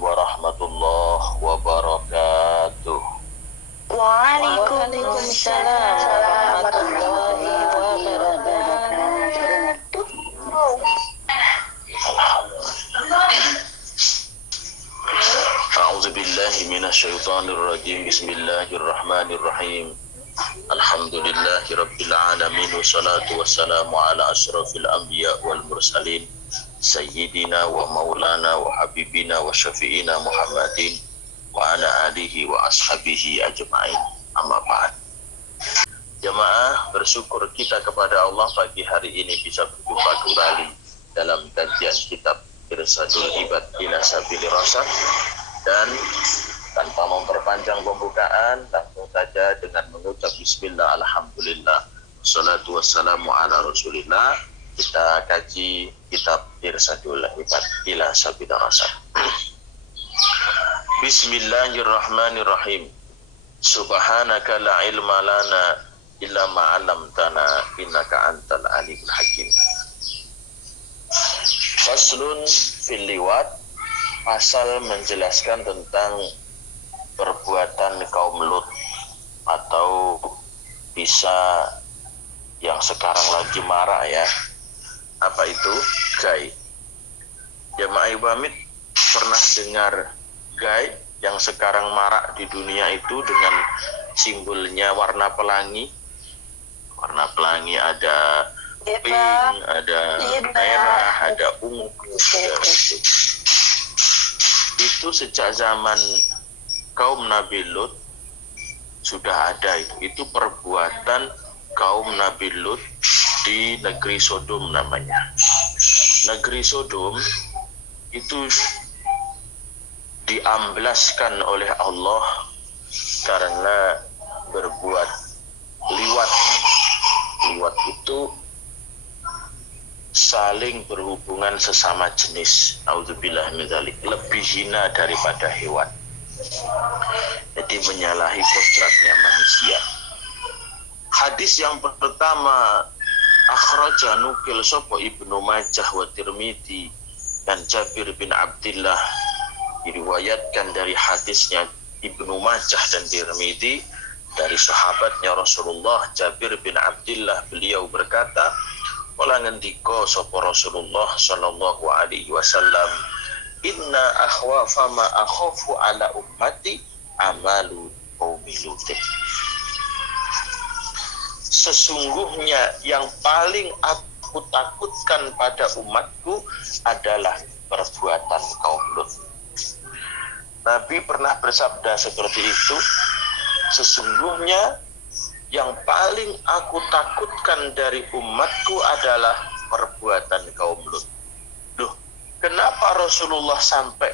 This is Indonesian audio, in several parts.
warahmatullahi wabarakatuh. Waalaikumsalam warahmatullahi wabarakatuh. A'udzu billahi minasyaitonir rajim. Bismillahirrahmanirrahim. Alhamdulillahi rabbil alamin wassalatu wassalamu ala asyrafil anbiya wal mursalin sayyidina wa maulana wa habibina wa syafi'ina Muhammadin wa ala alihi wa ashabihi ajma'in. Amma ba'd. Jamaah, bersyukur kita kepada Allah pagi hari ini bisa berjumpa kembali dalam kajian kitab Irsadul Ibad ila Sabili Rasyad. Dan tanpa memperpanjang pembukaan, langsung saja dengan mengucap bismillah, alhamdulillah, wassalatu wassalamu ala rasulillah, kita kaji kitab Irsadul Ibad ila Sabili Rasyad. Bismillahirrahmanirrahim. Subhanaka la ilma lana illa ma 'allamtana innaka antal alimul hakim. Faslun fil liwat. Pasal menjelaskan tentang perbuatan kaum Lut, atau bisa yang sekarang lagi marak ya. Apa itu? Gai. Jamaah Ibamit pernah dengar gai yang sekarang marak di dunia itu dengan simbolnya warna pelangi. Warna pelangi ada pink, ada merah, ada ungu. Itu sejak zaman kaum Nabi Lut sudah ada itu perbuatan kaum Nabi Lut di negeri Sodom namanya. Negeri Sodom itu diamblaskan oleh Allah karena berbuat liwat. Liwat itu saling berhubungan sesama jenis. Auzubillah min dzalik, lebih hina daripada hewan. Jadi menyalahi kodratnya manusia. Hadis yang pertama, akhraja nukil sapa Ibnu Majah wa Tirmidzi dan Jabir bin Abdullah, diriwayatkan dari hadisnya Ibnu Majah dan Tirmidzi dari sahabatnya Rasulullah Jabir bin Abdullah, beliau berkata, wala ngendika sapa Rasulullah sallallahu alaihi wasallam, inna akhwafa ma akhafu ala ummati amalu qaumi Lut. Sesungguhnya yang paling aku takutkan pada umatku adalah perbuatan kaum Lut. Nabi pernah bersabda seperti itu, sesungguhnya yang paling aku takutkan dari umatku adalah perbuatan kaum Lut. Duh, kenapa Rasulullah sampai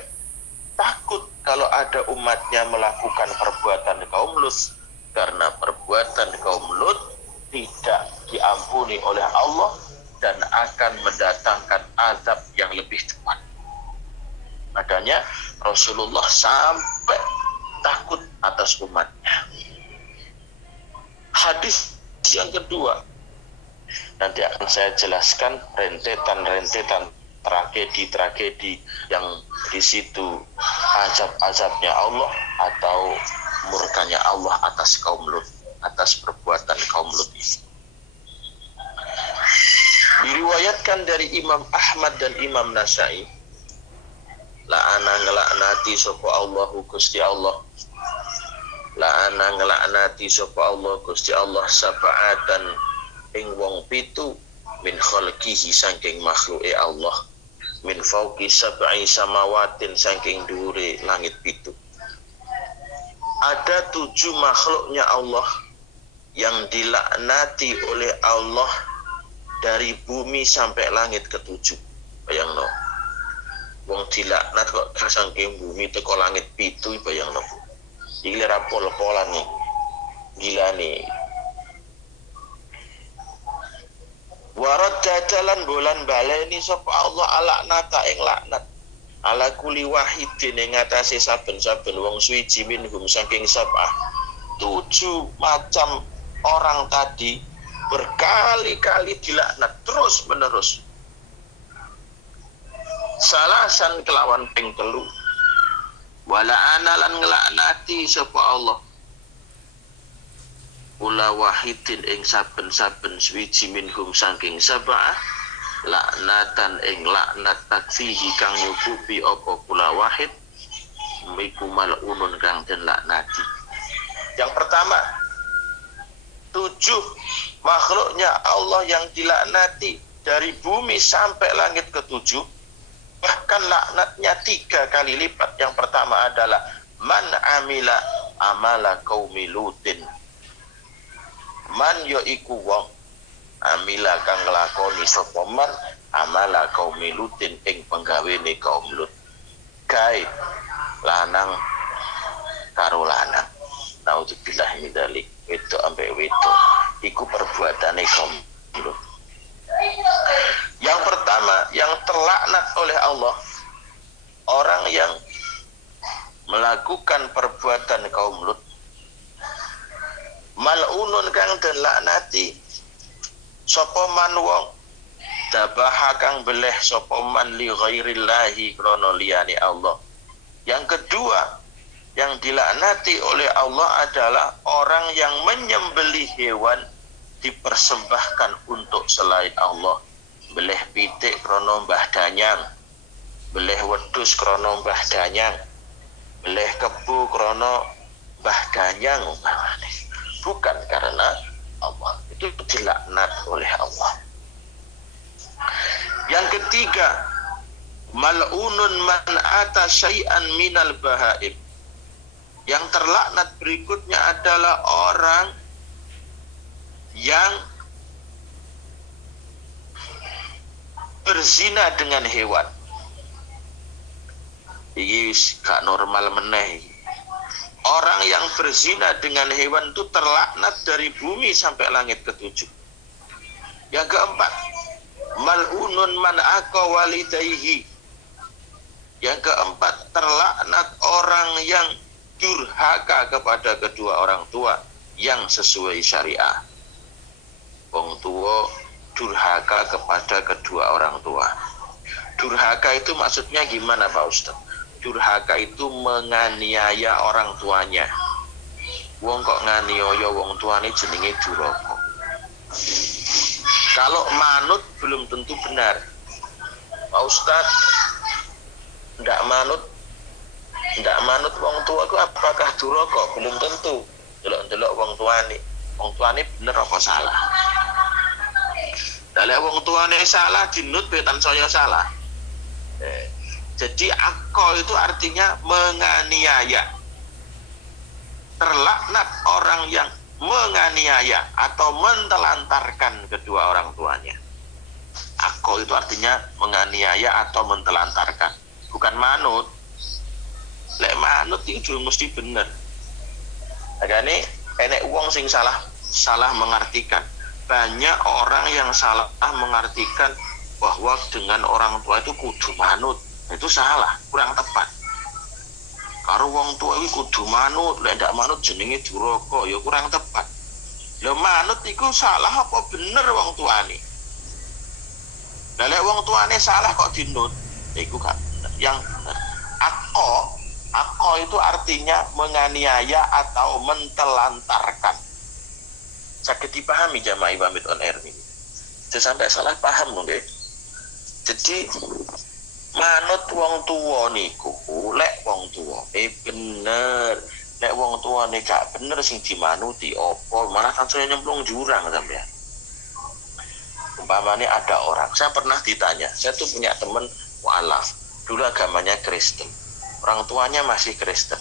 takut kalau ada umatnya melakukan perbuatan kaum Lut? Karena perbuatan kaum Lut tidak diampuni oleh Allah dan akan mendatangkan azab yang lebih cepat. Makanya Rasulullah sampai takut atas umatnya. Hadis yang kedua, nanti akan saya jelaskan rentetan-rentetan tragedi-tragedi yang di situ azab-azabnya Allah atau murkanya Allah atas kaum Lut, atas perbuatan kaum Lut ini. Diriwayatkan dari Imam Ahmad dan Imam Nasai, la'ana ngelaknati sapa Allahu Gusti Allah, la'ana ngelaknati sapa Allah Gusti Allah sab'atan ing wong pitu min khalqihi saking makhluke Allah, min fauqi sab'i samawatin saking dhuwure langit pitu. Ada 7 makhluknya Allah yang dilaknati oleh Allah dari bumi sampai langit ke-7. Bayangno, wong dilaknat kok saking bumi teko langit pitu, bayangno. Iki lera pol-polan nih, gila nih. Warat dajalan bulan baleni sapa Allah alaknata ing laknat ala kuli wahidin ing atase saben-saben wong suwiji minhum saking sab'ah. 7 macam orang tadi berkali-kali dilaknat terus menerus. Salasan kelawan ping 3. Wala analan ngelaknati sapa Allah kula wahidin ing saben-saben suwiji minhum saking sab'ah laknatan ing laknat takfihi kang nyukupi apa kula wahid miku mal'unun kang den laknati. Yang pertama, 7 makhluknya Allah yang dilaknati dari bumi sampai langit ke-7, bahkan laknatnya 3 kali lipat. Yang pertama adalah man amila amala qaumi lutin. Man yo iku wong amila kang nglakoni sapa man amala qaumi lutin ing penggawene kaum Lut. Gawe lanang karo lanang. Nauzubillah min dzalik. Wedok ambek wedok iku perbuatane kaum Lut. Yang pertama yang terlaknat oleh Allah, orang yang melakukan perbuatan kaum Lut, mal'unun kang den laknati sapa man wong dabaha kang beleh sapa man li ghairillahi krana liyane Allah. Yang kedua yang dilaknati oleh Allah adalah orang yang menyembelih hewan dipersembahkan untuk selain Allah. Beleh pitik krana Mbah Danyang, beleh wedhus krana Mbah Danyang, beleh kebo krana Mbah Danyang umpamane. Bukan karena Allah. Itu dilaknat oleh Allah. Yang ketiga, mal'unun man ata syai'an minal bahaim. Yang terlaknat berikutnya adalah orang yang berzina dengan hewan. Ini gak normal meneh. Orang yang berzina dengan hewan itu terlaknat dari bumi sampai langit ke-7. Yang keempat, mal'unun man aqa walidayhi. Yang keempat, terlaknat orang yang durhaka kepada kedua orang tua yang sesuai syariah. Wong tua durhaka kepada kedua orang tua. Durhaka itu maksudnya gimana Pak Ustaz? Durhaka itu menganiaya orang tuanya. Wong kok nganiaya wong tuane jenenge durhaka. Kalau manut belum tentu benar. Pak Ustaz, ndak manut wong tua itu apakah durhaka? Belum tentu. Delok-delok wong tuane. Wong tuane bener apa salah? Dalek wong tuane salah dinut betan saya salah. Jadi akol itu artinya menganiaya. Terlaknat orang yang menganiaya atau mentelantarkan kedua orang tuanya. Akol itu artinya menganiaya atau mentelantarkan, bukan manut. Lek manut itu mesti bener. Agane enek wong sing salah mengartikan. Banyak orang yang salah mengartikan bahwa dengan orang tua itu kudu manut. Itu salah, kurang tepat. Karo wong tua iki kudu manut, lek ndak manut jenenge durhaka, ya kurang tepat. Lha manut iku salah apa bener wong tuane? Lah lek wong tuane salah kok dinut, iku kan yang bener. Ako itu artinya menganiaya atau mentelantarkan. Sakit dipahami jamaah Pamit on Air ini. Jangan sampai salah paham lho, nggih. Jadi manut wong tuwa niku lek wong tuwa bener, lek wong tuwane gak bener sing dimanuti apa malah kan saya nyemplung jurang sampean. Umpamanya ada orang, saya pernah ditanya, saya tuh punya teman walaf, dulu agamanya Kristen, orang tuanya masih Kristen.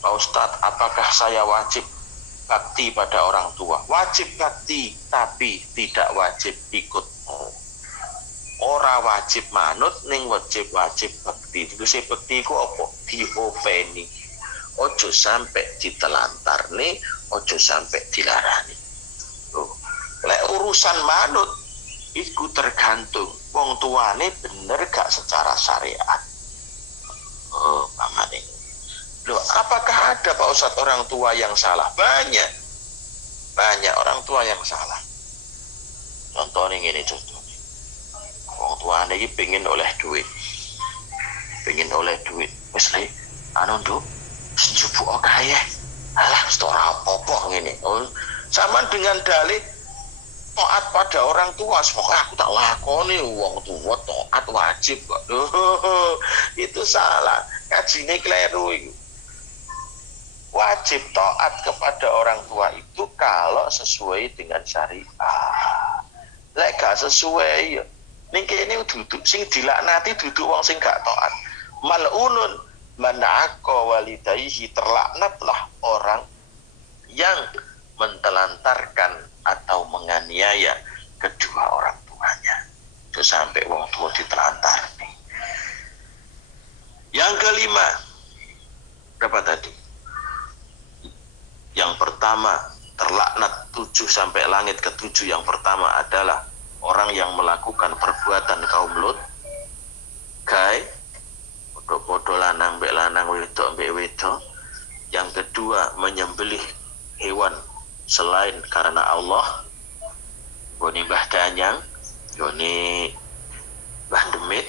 Pak Ustadz, apakah saya wajib bakti pada orang tua? Wajib bakti, tapi tidak wajib ikut. Ora wajib manut ning wajib bakti. Tegese bakti iku apa? Diopeni. Ojo sampai ditelantarne, ojo sampai dilarani. Lek urusan manut iku tergantung wong tuane bener gak secara syariat. Pamane. Loh, apakah ada Pak Ustadz orang tua yang salah? Banyak orang tua yang salah. Contohnya ngene contoh. Wong tuane iki pengen oleh duit. Wis le anu nduk njupuk kaya alah ora apa-apa ngene. Sama dengan dalih taat pada orang tua, semoga aku tak lakoni wong tua taat wajib kok. Itu salah, kajine kleru itu. Wajib taat kepada orang tua itu kalau sesuai dengan syariah. Lek gak sesuai ning kene duduk sing dilaknati duduk wong sing gak taat. Mal'unun man aqa walidayhi, terlaknatlah orang yang mentelantarkan atau menganiaya kedua orang tuanya. Itu sampai wong tua ditelantar nih. Yang kelima, berapa tadi? Yang pertama, terlaknat 7 sampai langit ke-7. Yang pertama adalah orang yang melakukan perbuatan kaum Lut. Kai, podo-podo lanang mbek lanang, wedok mbek wedok. Yang kedua, menyembelih hewan selain karena Allah. Goni Mbah Danyang, goni Mbah Demit.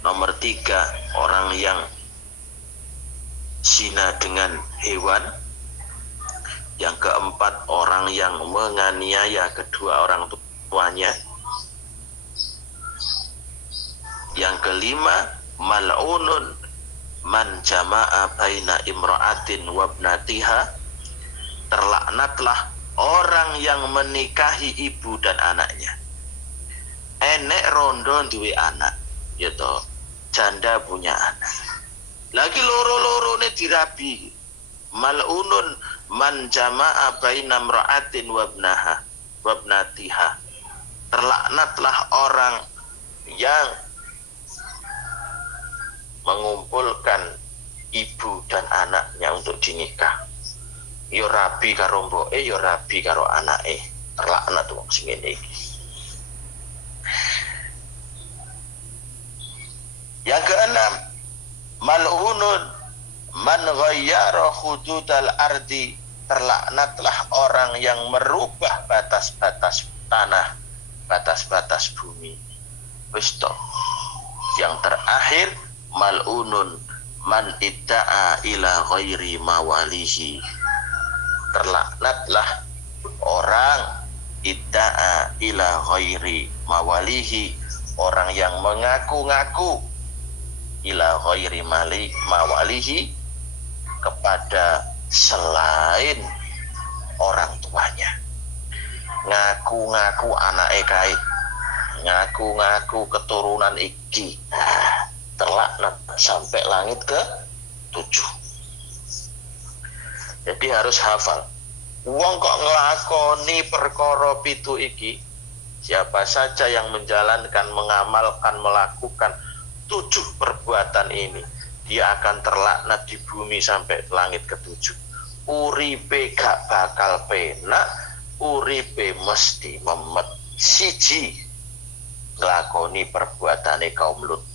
Nomor 3, orang yang zina dengan hewan. Yang keempat, orang yang menganiaya kedua orang tuanya. Yang kelima, mal'unun man jama'a baina imra'atin wabnatiha, terlaknatlah orang yang menikahi ibu dan anaknya. Enek rondo duwe anak, ya toh, janda punya anak. Lagi loro-lorone dirabi. Mal'unun man jama'a baina imra'atin wabnatiha, terlaknatlah orang yang mengumpulkan ibu dan anaknya untuk dinikah. Yo rabi karo mboke, yo rabi karo anake. Terlaknat wong sing ngene iki. Yang keenam, mal'unun man ghayyara hududal ardi, terlaknatlah orang yang merubah batas-batas tanah, batas-batas bumi. Wis toh. Yang terakhir, mal'unun man idda'a ila ghairi mawalihi, terlaknatlah orang idda'a ila ghairi mawalihi, orang yang mengaku-ngaku ila ghairi mawalihi, kepada selain orang tuanya. Ngaku-ngaku anake kae, ngaku-ngaku keturunan iki, terlaknat sampai langit ke-7. Jadi harus hafal. Wong kok nglakoni perkara 7 iki, siapa saja yang menjalankan, mengamalkan, melakukan 7 perbuatan ini, dia akan terlaknat di bumi sampai langit ke-7. Uripe gak bakal penak, uripe mesti memet. Siji, nglakoni perbuatane kaum Lut.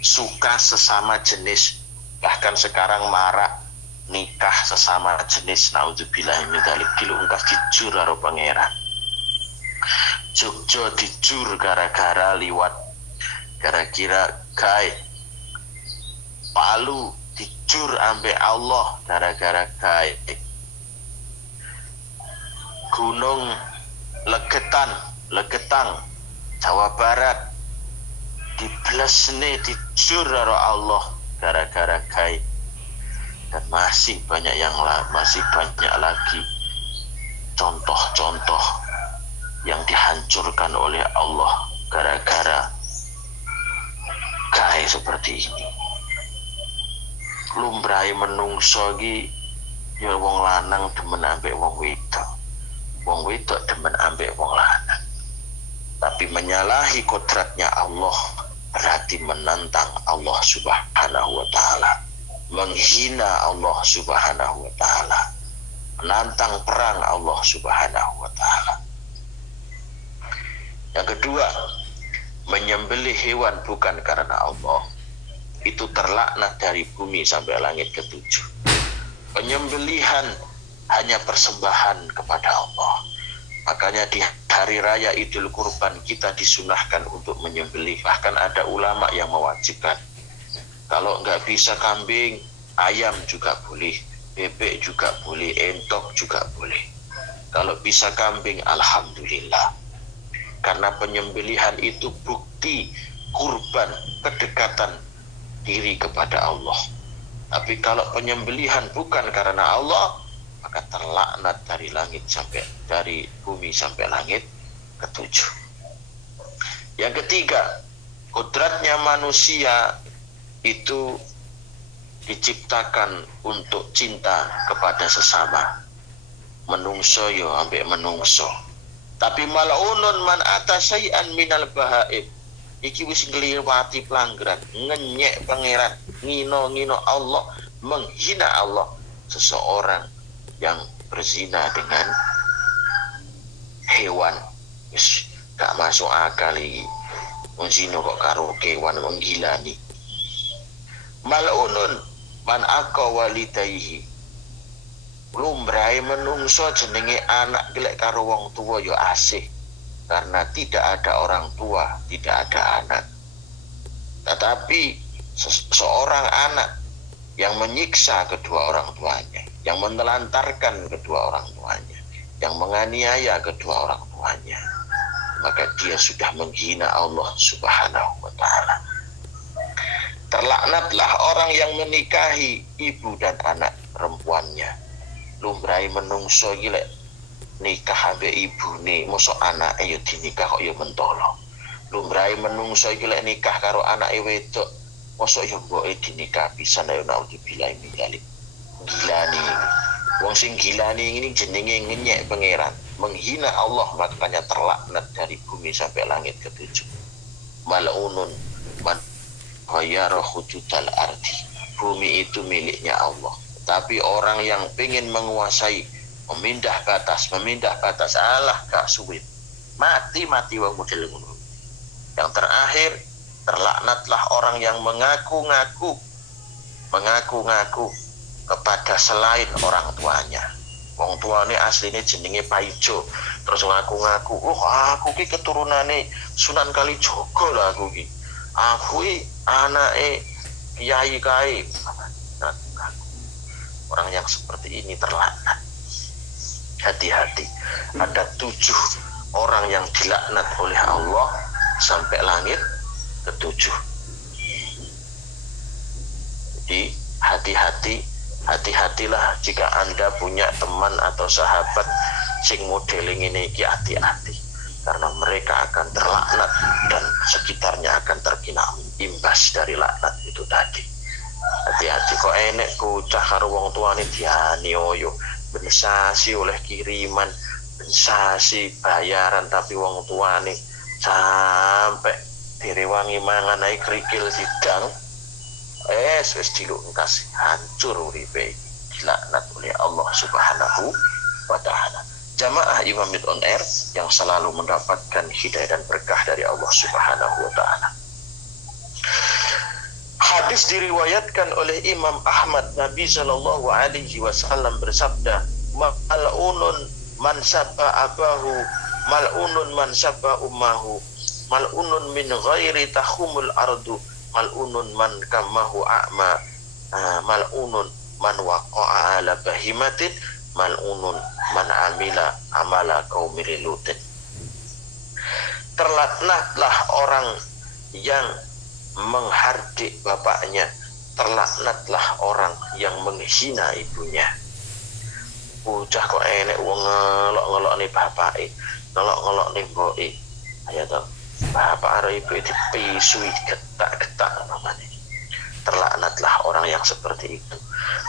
Suka sesama jenis, bahkan sekarang marak nikah sesama jenis. Naudzubillah min dzalik, dilungkas dijur karo pangeran. Jogja dijur gara-gara liwat, gara-gara gae. Palu dijur ambek Allah gara-gara gae. Gunung Legetang Jawa Barat diblesne dijur karo Allah gara-gara gaib. Dan masih banyak lagi contoh-contoh yang dihancurkan oleh Allah gara-gara gaib seperti ini. Lumrahe menungso iki ya wong lanang demen ambek wong wedok, wong wedok demen ambek wong lanang. Tapi menyalahi kodratnya Allah berarti menantang Allah Subhanahu wa ta'ala, menghina Allah Subhanahu wa ta'ala, menantang perang Allah Subhanahu wa ta'ala. Yang kedua, menyembelih hewan bukan karena Allah, itu terlaknat dari bumi sampai langit ke-7. Penyembelihan hanya persembahan kepada Allah. Makanya di hari raya Idul Kurban kita disunahkan untuk menyembelih. Bahkan ada ulama yang mewajibkan. Kalau nggak bisa kambing, ayam juga boleh, bebek juga boleh, entok juga boleh. Kalau bisa kambing, alhamdulillah. Karena penyembelihan itu bukti kurban kedekatan diri kepada Allah. Tapi kalau penyembelihan bukan karena Allah, maka terlaknat dari bumi sampai langit ketujuh. Yang ketiga, kodratnya manusia itu diciptakan untuk cinta kepada sesama. Menungso yo ambek menungso. Tapi malaunun man atasyai'an minal bahaib. Iki wis ngliwati pelanggaran, ngenyek pangeran, ngino Allah, menghina Allah. Seseorang yang berzina dengan hewan, wis gak masuk akal iki. Wong zina kok karo kewan, wong gila nih. Malunun man aka walidayhi. Lumrahe menungso jenenge anak gelek karo wong tua ya asih. Karena tidak ada orang tua, tidak ada anak. Tetapi seorang anak yang menyiksa kedua orang tuanya, yang menelantarkan kedua orang tuanya, yang menganiaya kedua orang tuanya, maka dia sudah menghina Allah Subhanahu wa ta'ala. Terlaknatlah orang yang menikahi ibu dan anak perempuannya. Lumrahe menungso gile nikah ambek ibune, mosok anake yo dinikah kok yo mentolo. Lumrahe menungso iki lek nikah karo anake wedok, mosok yo mboke dinikah pisan ayo naudzubillah min dzalik. Gila nih. Wong sing gila nih ini jenenge ngenyek pangeran, menghina Allah, makanya terlaknat dari bumi sampai langit ketujuh. Mal'unun man ghayyara hududal ardi. Bumi itu miliknya Allah. Tapi orang yang pengen menguasai, memindah batas, alah gak suwit. Mati wong model ngono. Yang terakhir, terlaknatlah orang yang mengaku-ngaku kepada selain orang tuanya. Wong tuane asline jenenge Paijo, terus ngaku-ngaku, "Oh, aku ki keturunane Sunan Kalijaga lah aku ki. Aku ki anake kiai kae." Orang yang seperti ini terlaknat. Hati-hati, ada 7 orang yang dilaknat oleh Allah sampai langit ke-7. Jadi hati-hatilah jika Anda punya teman atau sahabat sing modeling ini, hati-hati, karena mereka akan terlaknat dan sekitarnya akan terkena imbas dari laknat itu tadi. Hati-hati, kok enek bocah karo wong tuane dianiaya, bensasi oleh kiriman, bensasi bayaran, tapi wong tuane sampai direwangi mangan ae krikil sidang. Wis diluk engkas, hancur uripe, dilaknat oleh Allah Subhanahu wa ta'ala. Jamaah Imam Mid on Air yang selalu mendapatkan hidayah dan berkah dari Allah Subhanahu wa ta'ala. Hadis diriwayatkan oleh Imam Ahmad, Nabi sallallahu alaihi wasallam bersabda, "Mal'unun man sabba abahu, mal'unun man sabba ummahu, mal'unun min ghairi tahumul ardu, mal'unun man kamahu a'ma, mal'unun man waqa'a ala bahimatin, mal'unun man amila amala qaumil lutin." Terlaknatlah orang yang menghardik bapaknya, terlaknatlah orang yang menghina ibunya. Bocah kok enek wong ngelok-ngelok nih bapake, ngelok-ngelok nih mboke. Ayo to, bapak karo ibu dipisui, getak-getak namanya. Terlaknatlah orang yang seperti itu.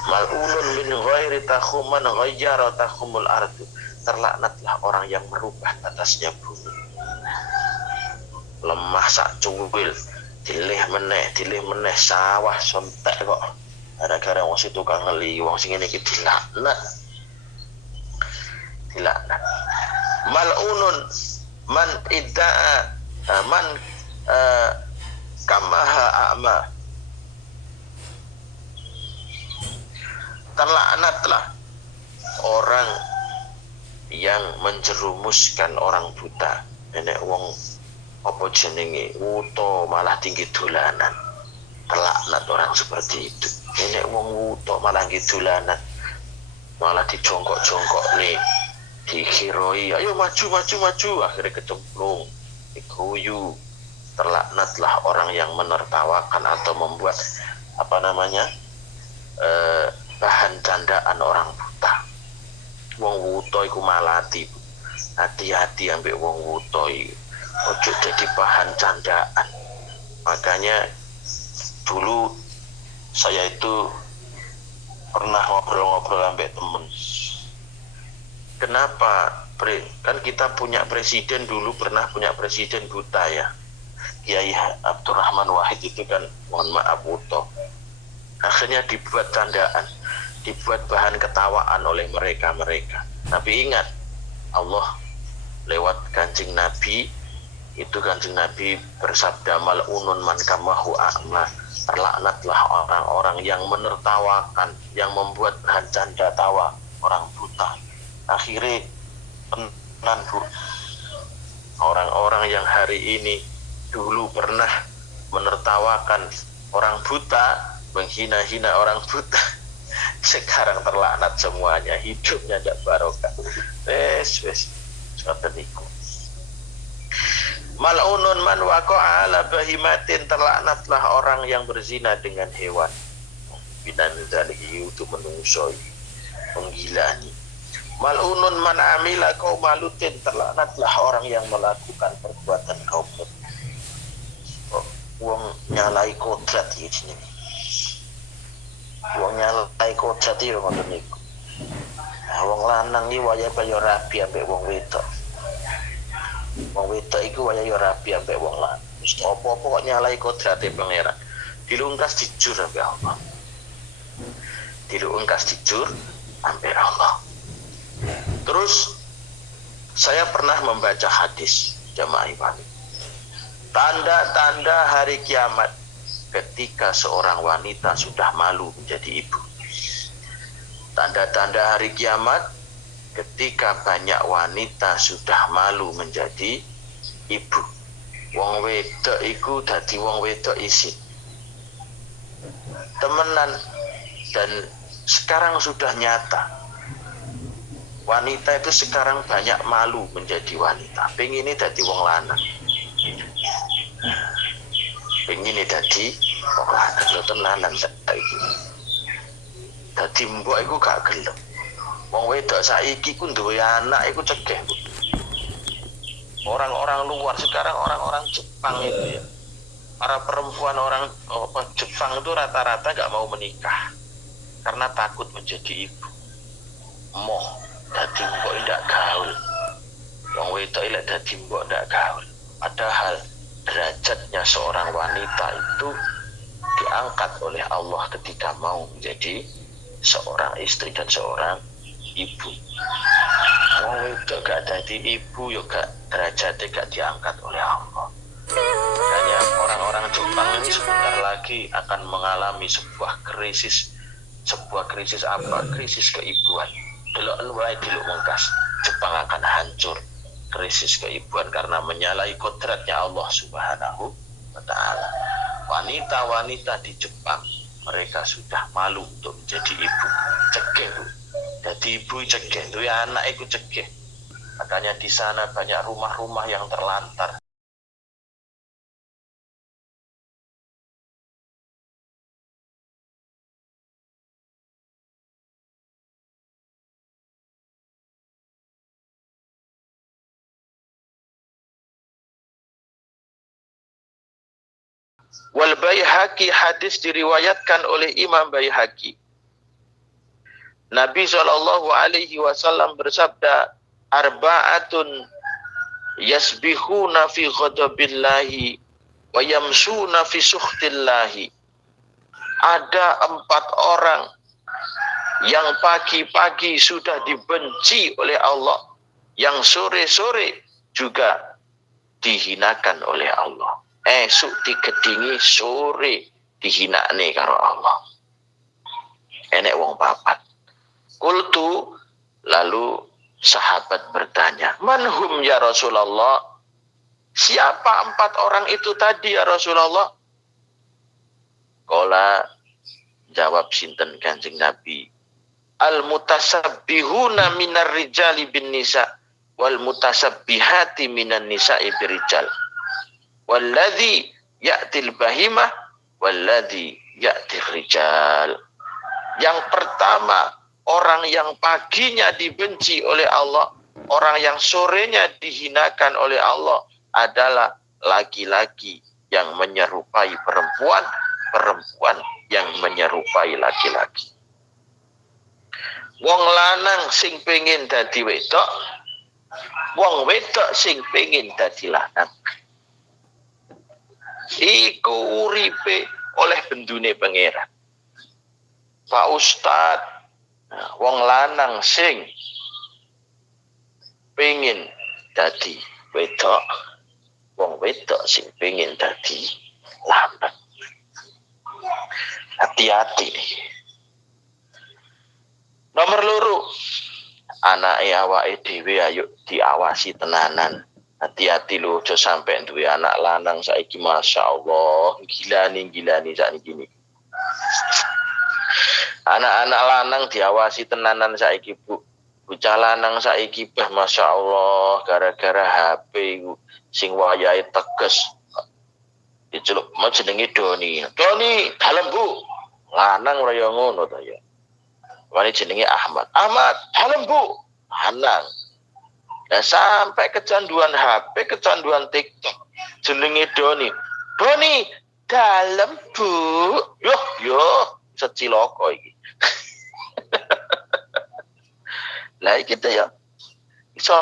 Mal'unun min ghairi takhuman ghayyara takhumul ardu. Terlaknatlah orang yang merubah atasnya bumi. Lemah sak cuwil, dilih meneh sawah sontek kok. Gara-gara wong si tukang ngeli, wong sing ngene iki dilaknat. Mal'unun man idda'a man kamaha a'ma. Terlaknatlah orang yang menjerumuskan orang buta. Nenek wong apa jenenge wuto malah tinggi dolanan. terlaknat orang seperti itu. Ini wong wuto malah gitulanat, malah dijongkok-jongkok nih, dikiroi, ayo maju, akhirnya kecemplung, diguyu. Terlaknatlah orang yang menertawakan atau membuat bahan candaan orang buta. Wong wuto iku malati. Hati-hati ambek wong wuto iki. Ojo jadi bahan candaan. Makanya dulu saya itu pernah ngobrol-ngobrol ambek temen. Kenapa? Kan kita punya presiden dulu, pernah punya presiden buta ya. Kiai Abdurrahman Wahid itu kan, mohon maaf, wuto. Akhirnya dibuat candaan, dibuat bahan ketawaan oleh mereka. Tapi ingat, Allah lewat Kanjeng Nabi, itu Kanjeng Nabi bersabda, mal'unun man kamahu a'ma, terlaknatlah orang-orang yang menertawakan, yang membuat bahan canda tawa orang buta. Akhirnya tenan bu, orang-orang yang hari ini dulu pernah menertawakan orang buta, menghina-hina orang buta, sekarang terlaknat semuanya, hidupnya tidak barokah. Wes suatu niku. Mal'unun man waqa'a ala bahimatin, terlaknatlah orang yang berzina dengan hewan. Binan dzalihi, itu menungsoi, menggilani. Mal'unun man amila qauma lutin, terlaknatlah orang yang melakukan perbuatan kaum Lut. Wong nyalai kodrat iki jenenge. Wong nyalai kodrat iki ngoten niku. Nah, wong lanang iki wayahe kaya rabi ambek wong wedok. Wong wedok iku wayahe rabi ambek wong lanang. Wis apa-apa kok nyalai kodrate pangeran. Dilungkas jujur ambek Allah. Dilungkas jujur ambek Allah. Terus saya pernah membaca hadis jamaah ibadah. Tanda-tanda hari kiamat ketika seorang wanita sudah malu menjadi ibu. Tanda-tanda hari kiamat ketika banyak wanita sudah malu menjadi ibu. Wong wedok iku dadi wong wedok isin. Temenan, dan sekarang sudah nyata. Wanita itu sekarang banyak malu menjadi wanita. Pengennya dadi wong lanang. Pengennya dadi wong lanang. Lo tenanan saiki. Dadi mbok iku gak gelem. Wong wedok saiki ku duwe anak iku cegah. Orang-orang luar sekarang, orang-orang Jepang itu ya. Para perempuan orang Jepang itu rata-rata gak mau menikah karena takut menjadi ibu. Moh dadi mbok ndak gaul. Wong wedok lek dadi mbok ndak gaul. Padahal derajatnya seorang wanita itu diangkat oleh Allah ketika mau menjadi seorang istri dan seorang ibu. Wong wedok gak dadi ibu yo gak derajatnya gak diangkat oleh Allah. Makanya orang-orang Jepang ini sebentar lagi akan mengalami sebuah krisis. Sebuah krisis apa? Krisis keibuan. Delok mulai diluk mengkas, Jepang akan hancur. Krisis keibuan karena menyalahi kodratnya Allah Subhanahu wa ta'ala. Wanita-wanita di Jepang, mereka sudah malu untuk menjadi ibu. Cegah bu. Jadi ibu cegah, itu ya anak itu cegah. Makanya di sana banyak rumah-rumah yang terlantar. Wal Baihaqi, hadis diriwayatkan oleh Imam Baihaqi. Nabi SAW bersabda, arba'atun yasbihuna fi ghadabillahi wa yamsuna fi sukhtillahi. Ada 4 orang yang pagi-pagi sudah dibenci oleh Allah, yang sore-sore juga dihinakan oleh Allah. Esuk digedingi, sore dihinakne karo Allah. Enek wong 4. Qultu, lalu sahabat bertanya, manhum ya Rasulullah? Siapa 4 orang itu tadi ya Rasulullah? Qala jawab sinten Kanjeng Nabi, al mutasabbihuna minar rijali bin nisa wal mutasabbihati minan nisa'i birijal walladzi ya'til bahimah walladzi ya'tir rijal. Yang pertama, orang yang paginya dibenci oleh Allah, orang yang sorenya dihinakan oleh Allah adalah laki-laki yang menyerupai perempuan, perempuan yang menyerupai laki-laki. Wong lanang sing pengin dadi wedok, wong wedok sing pengin dadi lanang. Iku uripe oleh bendune pangeran. Pak Ustad, wong lanang sing pengin dadi wedok, wong wedok sing pengin dadi lanang. Hati-hati nih. Nomor loro, anake awake dhewe ayo diawasi tenanan. Hati-hati lho, aja sampe duwe anak lanang saiki masyaallah gilani sakniki niki. Anak-anak lanang diawasi tenanan saiki, Bu. Bocah lanang saiki bah masyaallah gara-gara HP iku sing wayahe teges. Diceluk mau jenenge Doni. Doni, dalem Bu. Lanang ora ya ngono to ya. Wani jenenge Ahmad. Ahmad, dalem Bu. Lanang. Nah, sampai kecanduan HP, kecanduan TikTok. Jenenge Doni. Doni, dalem Bu. Yo, seciloko iki. Lah iki to ya. Iso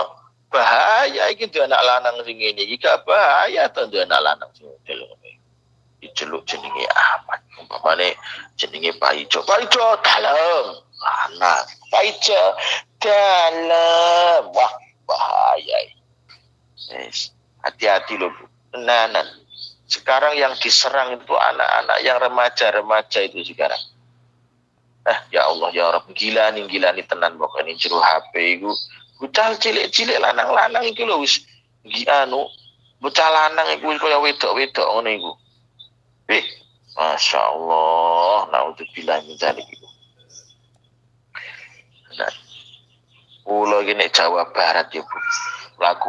bahaya iki duwe anak lanang sing ngene iki, gak bahaya to duwe anak lanang sing model ngene. Diceluk jenenge Ahmad, umpamane jenenge Pak Ijo. Pak Ijo dalem, anak. Pak Ijo dalem. Wah, bahaya. Yes. Hati-hati loh, Bu. Tenanan. Sekarang yang diserang itu anak-anak yang remaja-remaja itu sekarang. Ya Allah ya Rabb, gilani tenan pokoknya jero HP iku. Bocah cilik-cilik lanang-lanang iki lho wis bocah lanang iku kaya wedok-wedok ngono iku. Masya Allah, naudzubillah min dzalik iku. Nah, pulau gini Jawa Barat ya Bu,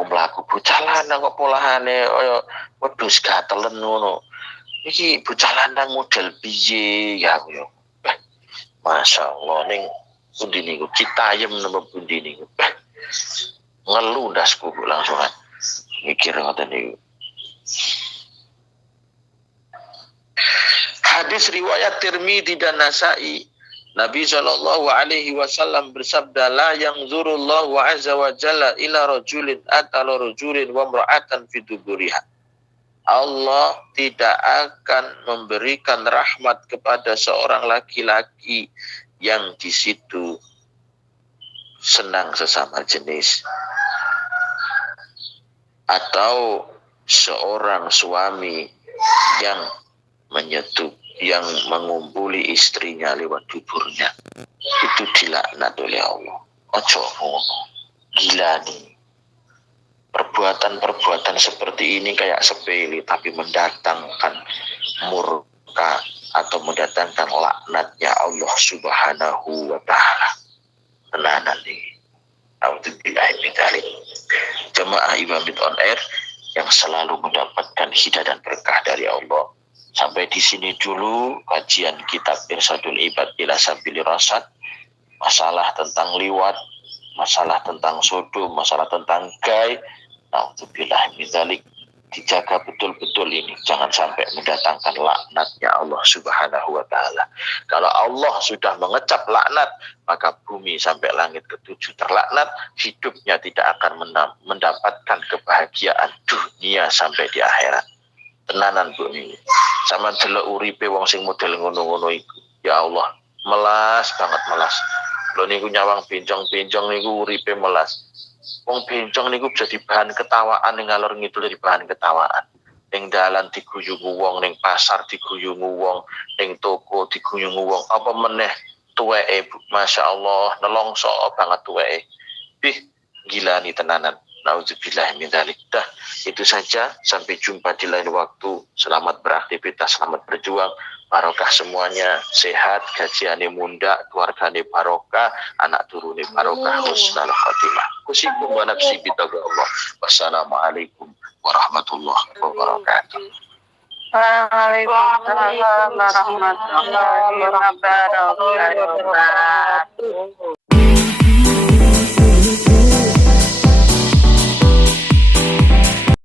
mlaku bocah lanang kok polahane kaya wedhus gatelen ngono. Iki bocah lanang model piye ya yo. Masya Allah, ning pundi niku Citayam napa pundi niku. Ngelu ndasku langsung mikir ngoten niku. Hadis riwayat Tirmidzi dan Nasa'i, Nabi SAW bersabda, la yanzurullahu azza wa jalla ila rajulin atala rajulin wa imra'atan fi duburiha. Allah tidak akan memberikan rahmat kepada seorang laki-laki yang di situ senang sesama jenis, atau seorang suami yang yang mengumpuli istrinya lewat duburnya. Itu dilaknat oleh Allah. Ojo ngono. Gila nih. Perbuatan-perbuatan seperti ini kayak sepele tapi mendatangkan murka atau mendatangkan laknatnya Allah Subhanahu wa taala. Tenanan nih. Alhamdulillah min dzalik. Jemaah Imam on Air yang selalu mendapatkan hidayah dan berkah dari Allah. Sampai di sini dulu kajian kitab Irsyadul Ibad ila Sabili Rasyad. Masalah tentang liwat, masalah tentang sodom, masalah tentang gay. Alhamdulillah min dzalik, dijaga betul-betul ini, jangan sampai mendatangkan laknatnya Allah Subhanahu wa taala. Kalau Allah sudah mengecap laknat, maka bumi sampai langit ketujuh terlaknat, hidupnya tidak akan mendapatkan kebahagiaan dunia sampai di akhirat. Tenanan bumi. Sama delok uripe wong sing model ngono-ngono iku. Ya Allah, melas banget melas. Lho niku nyawang bencong-bencong niku uripe melas. Wong bencong niku jadi bahan ketawaan ning ngalor ngidul, jadi bahan ketawaan. Ning dalan diguyungu wong, ning pasar diguyungu wong, ning toko diguyungu wong. Apa meneh tuweke, Masya Allah, nelongso banget tuweke. Gila nih tenanan. Nauzubillah min dzalik. Itu saja, sampai jumpa di lain waktu. Selamat beraktivitas, selamat berjuang. barokah semuanya, sehat, gajiane munda, keluargane barokah, anak turune barokah, husnul khotimah. Kusikum wa nafsi bitaqwa. Wassalamualaikum warahmatullahi wabarakatuh. Waalaikumsalam warahmatullahi wabarakatuh.